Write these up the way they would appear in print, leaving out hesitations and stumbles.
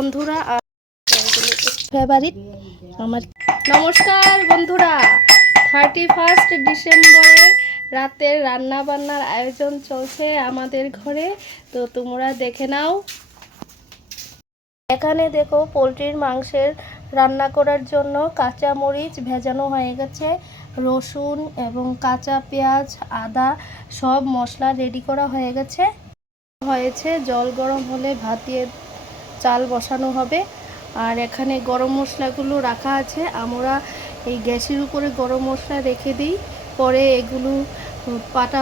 বন্ধুরা আর ফেভারিট আমার। নমস্কার বন্ধুরা, 31 ডিসেম্বরে রাতের রান্না বান্নার আয়োজন চলছে আমাদের ঘরে, তো তোমরা দেখে নাও। এখানে দেখো পোলট্রির মাংসের রান্না করার জন্য কাঁচা মরিচ ভেজানো হয়ে গেছে, রসুন এবং কাঁচা পেঁয়াজ, আদা সব মশলা রেডি করা হয়ে গেছে। জল গরম হলে ভাত দিয়ে চাল বসানো হবে। আর এখানে গরম মশলাগুলো রাখা আছে। আমরা এই গ্যাসের উপরে গরম মশলা রেখে দিই, পরে এগুলো পাটা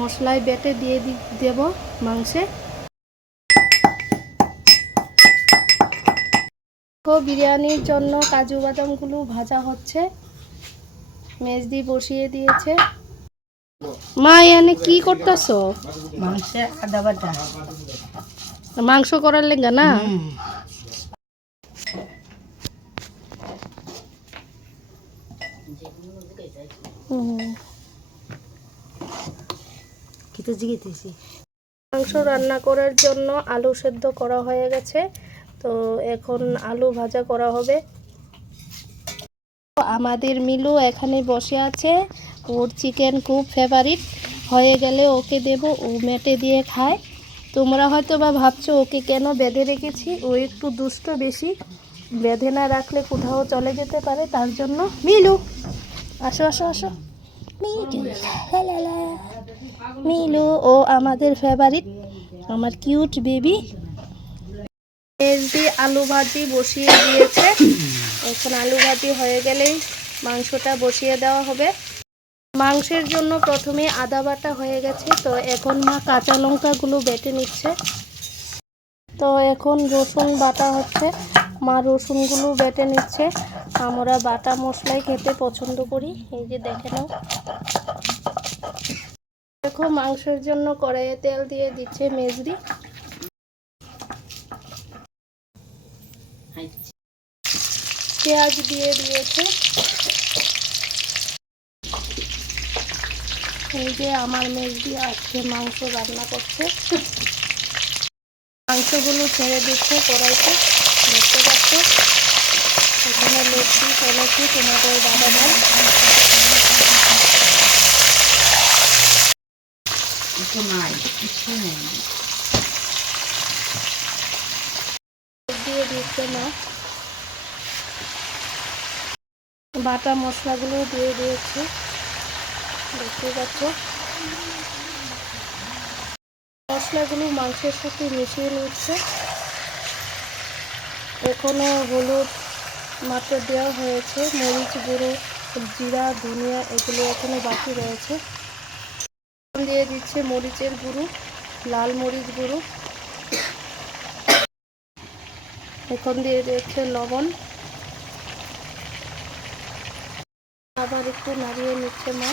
মশলায় বেটে দিয়ে দেব মাংসে। বিরিয়ানির জন্য কাজু বাদামগুলো ভাজা হচ্ছে, মেজদি বসিয়ে দিয়েছে। মা এখানে কি করতেছো? মাংস করার লেগা না? মাংস রান্না করার জন্য আলু সেদ্ধ করা হয়ে গেছে, তো এখন আলু ভাজা করা হবে। আমাদের মিলু এখানে বসে আছে, ওর চিকেন খুব ফেভারিট, হয়ে গেলে ওকে দেব, ও মেটে দিয়ে খায়। তোমরা হয়তো বা ভাবছো ওকে কেন বেঁধে রেখেছি, ও একটু দুষ্ট বেশি, বেঁধে না রাখলে কোথাও চলে যেতে পারে, তার জন্য। মিলু আসো আসো আসো, মিলু ও আমাদের ফেভারিট, আমার কিউট বেবি। মেজদি আলু ভাজি বসিয়ে দিয়েছে, এখন আলু ভাজি হয়ে গেলেই মাংসটা বসিয়ে দেওয়া হবে। মাংসের জন্য প্রথমে আদা বাটা হয়ে গেছে, তো এখন মা কাঁচা লঙ্কাগুলো বেটে নিচ্ছে। তো এখন রসুন বাটা হচ্ছে, মা রসুনগুলো বেটে নিচ্ছে। আমরা বাটা মশলাই খেতে পছন্দ করি, এই যে দেখে নাও। দেখো মাংসের জন্য কড়াইয়ে তেল দিয়ে দিচ্ছে মেজদি। পেঁয়াজ দিয়ে দিয়েছে। এই যে আমার মেজদি আজকে মাংস রান্না করছে, মাংসগুলো ছেড়ে দিচ্ছে কড়াইতে, দেখতে পাচ্ছ। এখানে লক্ষ্মী চলেছি তোমাদের দাদা ভাই। দিয়ে দিচ্ছে না, বাটা মশলাগুলো দিয়ে দিয়েছে, দেখতে পাচ্ছ। মশলাগুলো মাংসের সাথে মিশিয়ে নিচ্ছে। এখনও হলুদ মাত্র দেওয়া হয়েছে, মরিচ গুঁড়ো, জিরা, ধনিয়া এগুলো এখনো বাকি রয়েছে। দিয়ে দিচ্ছে মরিচের গুঁড়ো, লাল মরিচ গুঁড়ো। এখন দিয়ে দিচ্ছে লবণ, আবার একটু নাড়িয়ে নিচ্ছে মা।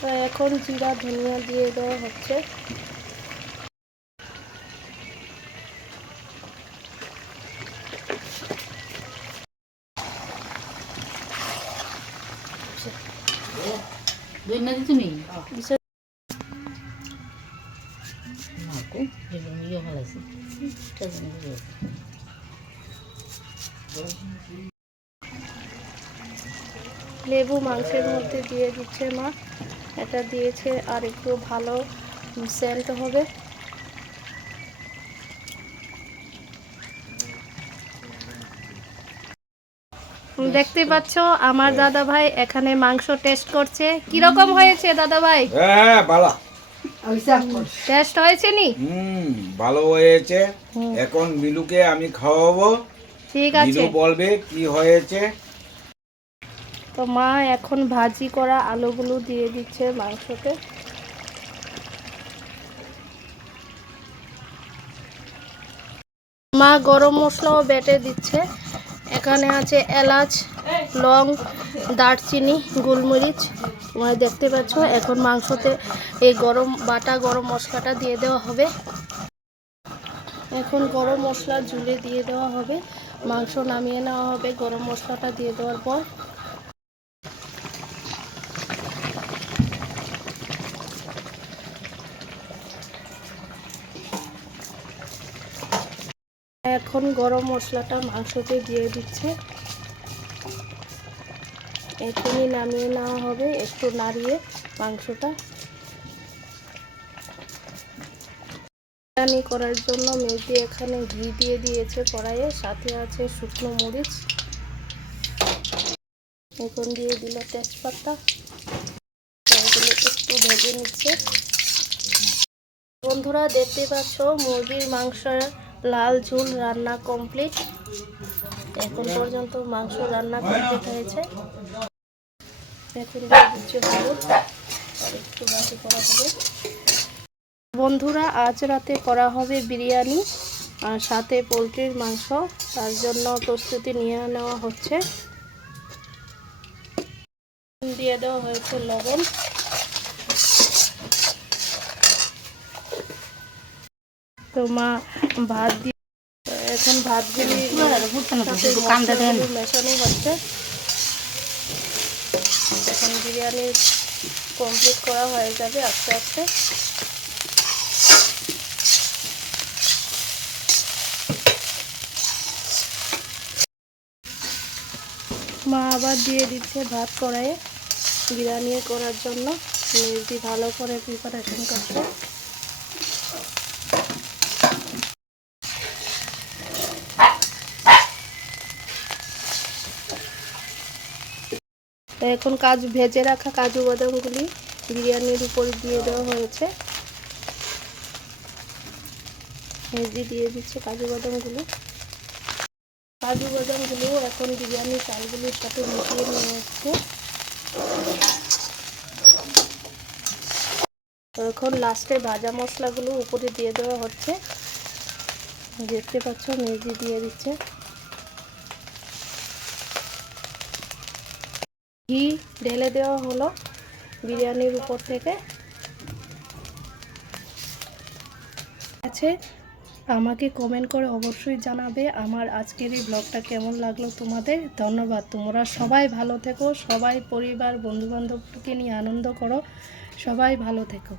তো এখন জিরা ধনিয়া দিয়ে দেওয়া হচ্ছে। লেবু মাংসের মধ্যে দিয়ে দিচ্ছে মা, এটা দিয়েছে আর একটু ভালো সেন্ট হবে। দেখতে পাচ্ছ আমার দাদা ভাই এখানে মাংস টেস্ট করছে। কিরকম হয়েছে দাদা ভাই? হ্যাঁ ভালো টেস্ট হয়েছে নি? ভালো হয়েছে। এখন মিলুকে আমি খাওয়াবো, ঠিক আছে। মিলু বলবে কি হয়েছে। তো মা এখন ভাজি করা আলুগুলো দিয়ে দিচ্ছে মাংসতে। মা গরম মশলাও বেটে দিচ্ছে, এখানে আছে এলাচ, লং, দারচিনি, গোলমরিচ, তোমরা দেখতে পাচ্ছ। এখন মাংসতে এই বাটা গরম মশলাটা দিয়ে দেওয়া হবে। এখন গরম মশলা ঝুলে দিয়ে দেওয়া হবে, মাংস নামিয়ে নেওয়া হবে গরম মশলাটা দিয়ে দেওয়ার পর। এখন গরম মশলাটা মাংসতে দিয়ে দিচ্ছে। এখনই নামিয়ে নেওয়া হবে, একটু নাড়িয়ে মাংসটা। বিরিয়ানি করার জন্য মেজদি এখানে ঘি দিয়ে দিয়েছে কড়াইয়ে, সাথে আছে শুকনো মরিচ, এখন দিয়ে দিল তেজপাতা। এগুলো একটু ভেজে নিচ্ছে। বন্ধুরা দেখতে পাচ্ছ মুরগির মাংসের লাল ঝোল রান্না কমপ্লিট। এখন পর্যন্ত মাংস রান্না কমপ্লিট হয়েছে। এখন দিয়ে দিচ্ছে হলুদ, আর একটু বাকি করা হবে। বন্ধুরা আজ রাতে করা হবে বিরিয়ানি আর সাথে পোলট্রির মাংস, তার জন্য প্রস্তুতি নিয়ে নেওয়া হচ্ছে। দিয়ে দেওয়া হয়েছে লবণ। তো মা ভাত দিয়ে এখন ভাতগুলি মেশানো হচ্ছে। এখন বিরিয়ানি কমপ্লিট করা হয়ে যাবে আস্তে আস্তে। মা আবার দিয়ে দিচ্ছে ভাত কড়াইয়ে বিরিয়ানি করার জন্য। মেজদি ভালো করে প্রিপারেশন করছে। এখন ভেজে রাখা কাজু বাদামগুলি বিরিয়ানির উপরে দিয়ে দেওয়া হয়েছে। মেজদি দিয়ে দিচ্ছে কাজু বাদামগুলো। এখন বিরিয়ানি চালগুলির সাথে মিশিয়ে নিয়ে আসছে। এখন লাস্টে ভাজা মশলাগুলো উপরে দিয়ে দেওয়া হচ্ছে। দেখতে পাচ্ছ মেজদি দিয়ে দিচ্ছে। ঘি ঢেলে দেওয়া হলো বিরিয়ানির উপর থেকে। আছে আমাকে কমেন্ট করে অবশ্যই জানাবে আমার আজকের এই ব্লগটা কেমন লাগলো তোমাদের। ধন্যবাদ। তোমরা সবাই ভালো থেকো, সবাই পরিবার বন্ধুবান্ধবকে নিয়ে আনন্দ করো, সবাই ভালো থেকো।